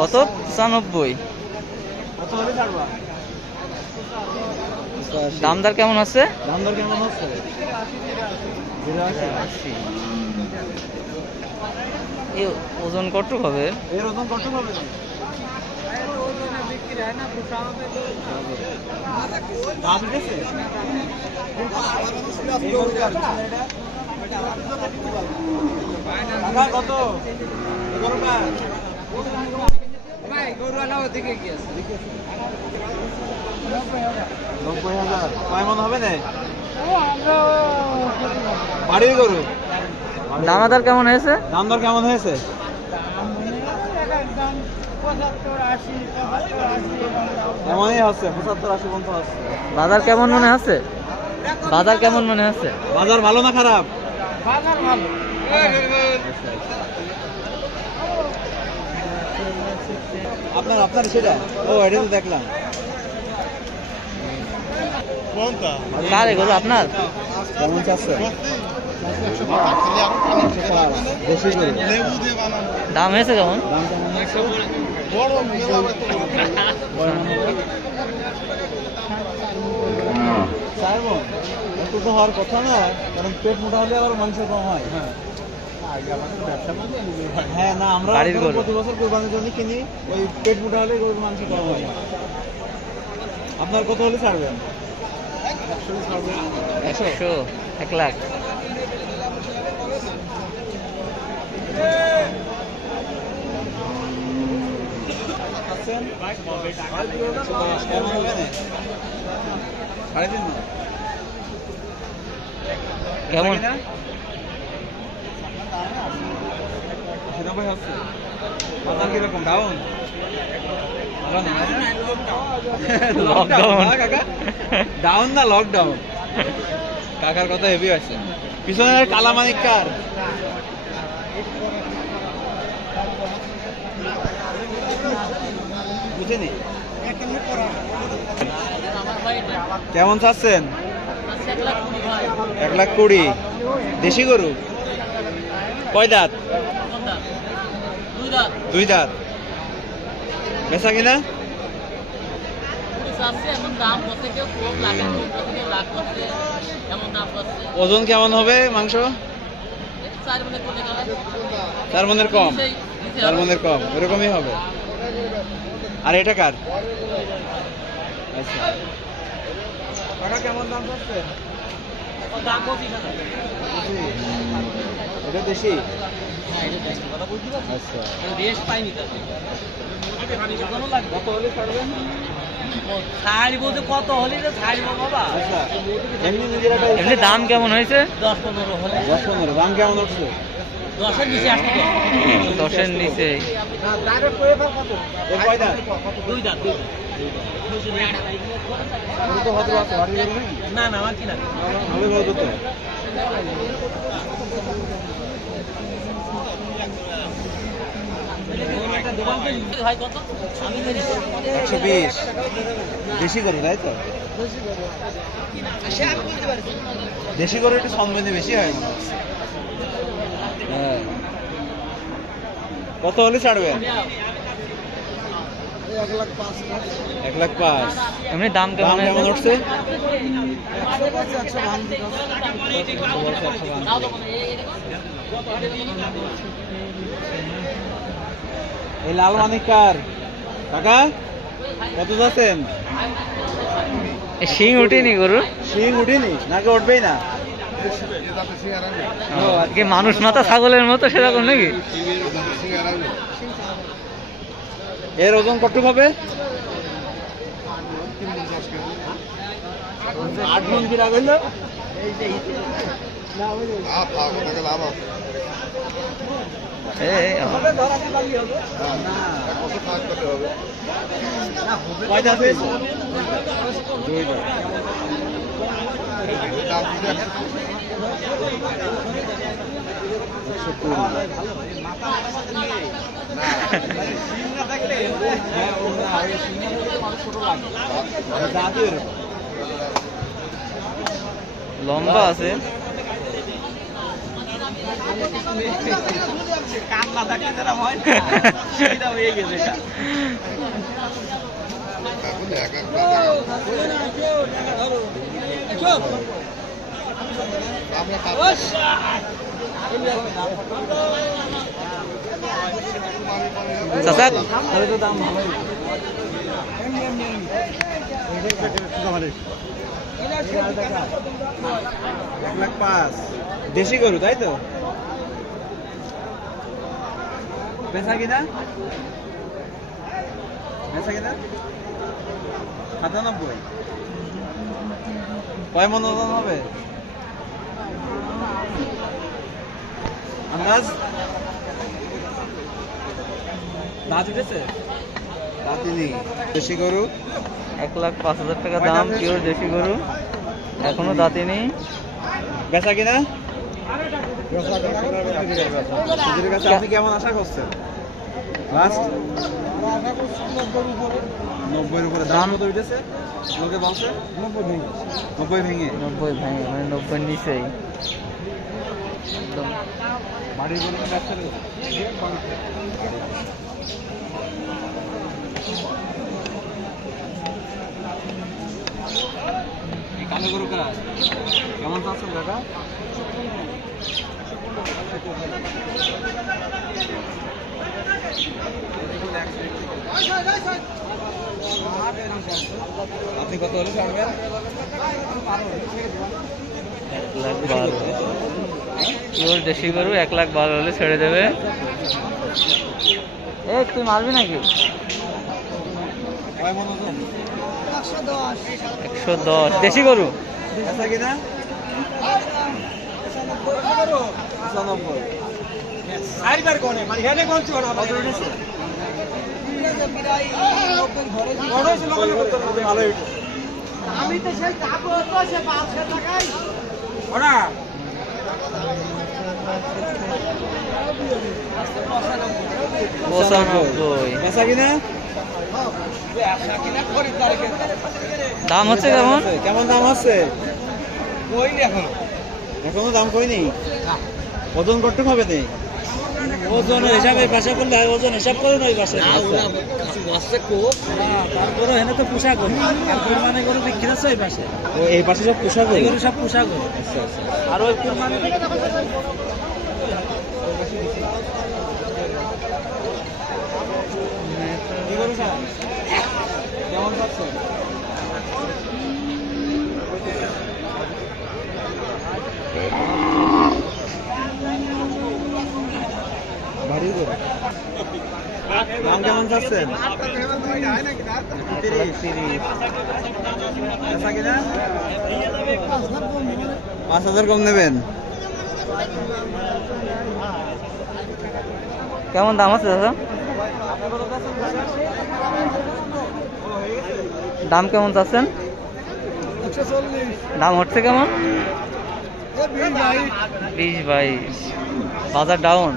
কত? 95। দামদার কেমন আছে? দামদার কেমন হচ্ছে? এই ওজন কতটুকু হবে? এর ওজন কতটুকু হবে? দাম উঠেছে? কত? 90,000। কয় মন হবে না? বাড়ির গরু। দামাদার কেমন হয়েছে? দাম দর কেমন হয়েছে? এমনই হচ্ছে 75-80 পর্যন্ত হচ্ছে। বাজার কেমন মনে আছে? বাজার কেমন মনে আছে? বাজার ভালো না খারাপ? বাজার ভালো। আপনার সেটা? ও এটা তো দেখলাম। কার এগুলো আপনার? কেমন চাচ্ছে? বেশি করে দাম হয়েছে কেমন? দাম কেমন হয়েছে? চাইবো একটু তো হওয়ার কথা না, কারণ পেট মোটা হলে আবার মাংস কম হয়। হ্যাঁ না, আমরা প্রতি বছর কোরবানির জন্য কিনি, ওই পেট মোটা হলে গরুর মাংস কম হয়। আপনার কত হলে ছাড়বেন? 100, 1 লাখ। কেমন? বাজার কিরকম? ডাউন? ডাউন না লকডাউন? কাকার কথা হেভি আছে। পিছনে কালামানিক কার? বুঝিনি। কেমন চাচ্ছেন? 1,20,000। দেশি গরু? কয় দাঁত? 2 দাঁত। বেচা কিনা? ওজন কেমন হবে মাংস? 4 মনের কম? 4 মনের কম এরকমই হবে। আর এটা কার? আচ্ছা, টাকা কেমন দাম চাচ্ছে? এটা দেশি? কত হলে ছাড়বেন? কত হলে ছাড়বো বাবা? আচ্ছা, এমনি নিজের এমনি দাম কেমন হয়েছে? 10-15 হলে। 10-15। দাম কেমন উঠছে? 10-এর নিচে আসতে 10-এর নিচে। এর কয় দাঁত? 2 দাঁত। তো ভদ্র আছে, বাড়ি গরু নাকি? না না আমার কিনা ভালো ভদ্র তো। হয় কত? আমি 120। দেশি গরু তাই তো? দেশি গরু একটু সম্বন্ধে বেশি হয় মনে হচ্ছে। হ্যাঁ, কত হলে ছাড়বেন? 1,05,000। এমনি দাম কেমন উঠছে? এই লাল মানিক কার? কাকা কত যাচ্ছেন? শিং উঠেনি গরু? শিং উঠেনি নাকি? উঠবেই না? কি মানুষ মাথা ছাগলের মতো সেরকম নাকি? এর ওজন কতটুকু হবে? 8 মণ কি রাখবেন না? কয়টা হয়েছে? 2 দাঁত। লম্বা আছে। কান্না থাকলে তারা হয় না, এটা হয়ে গেছে এটা। চাচা তাহলে তো দাম ভালোই। 1,05,000 দেশি গরু তাই তো? বেচা কিনা 97। কয় মন ওজন হবে আন্দাজ? দাঁত উঠেছে? দাঁতই নেই। দেশি গরু 1,05,000 টাকা দাম, পিওর দেশি গরু, এখনো দাঁতিনি। বেচা কিনা? সুজুর কাছে আপনি কেমন আশা করছেন? লাস্ট 90-এর উপরে। দাম কত উঠেছে লোকে বলছে? 90 ভেঙে। 90 ভেঙে, মানে 90-এর নিচেই একদম। বাড়ির গরু ব্যবসা কালো গরু কারা কেমন চাচ্ছেন দাদা? আপনি কত হলে ছাড়বেন? 1,12,000 পিওর দেশি গরু 1,12,000 হলে ছেড়ে দেবে। এ তুই মারবি নাকি? 110 দেশি গরু। বেচা কিনা? 95। আমি তো সেই কাপড় তো সে 500 টাকায় ওরা 95। বেচা কিনা? দাম হচ্ছে কেমন? কেমন দাম আছে? এখনো দাম কই নেই। ওজন করতে হবে নেই। ওজনের হিসাবে পাশে করলে ওজন হিসাব করে নয় পাশে। তারপরে এনে তো পোশাক করি আর কুরবানি গরু বিক্রি হচ্ছে এই পাশে। ও এই পাশে সব পোশাক এগুলো সব পোশাক গরু। আচ্ছা আচ্ছা। আর ওই কুরবানি কি গরু স্যার? কেমন যাচ্ছে? বাড়ির গরু দাম কেমন চাচ্ছেন? 30। বেচা কিনা? 5,000 কম নেবেন? কেমন দাম আছে দাদা? দাম কেমন চাচ্ছেন? 140 দাম হচ্ছে কেমন? 20-22। বাজার ডাউন।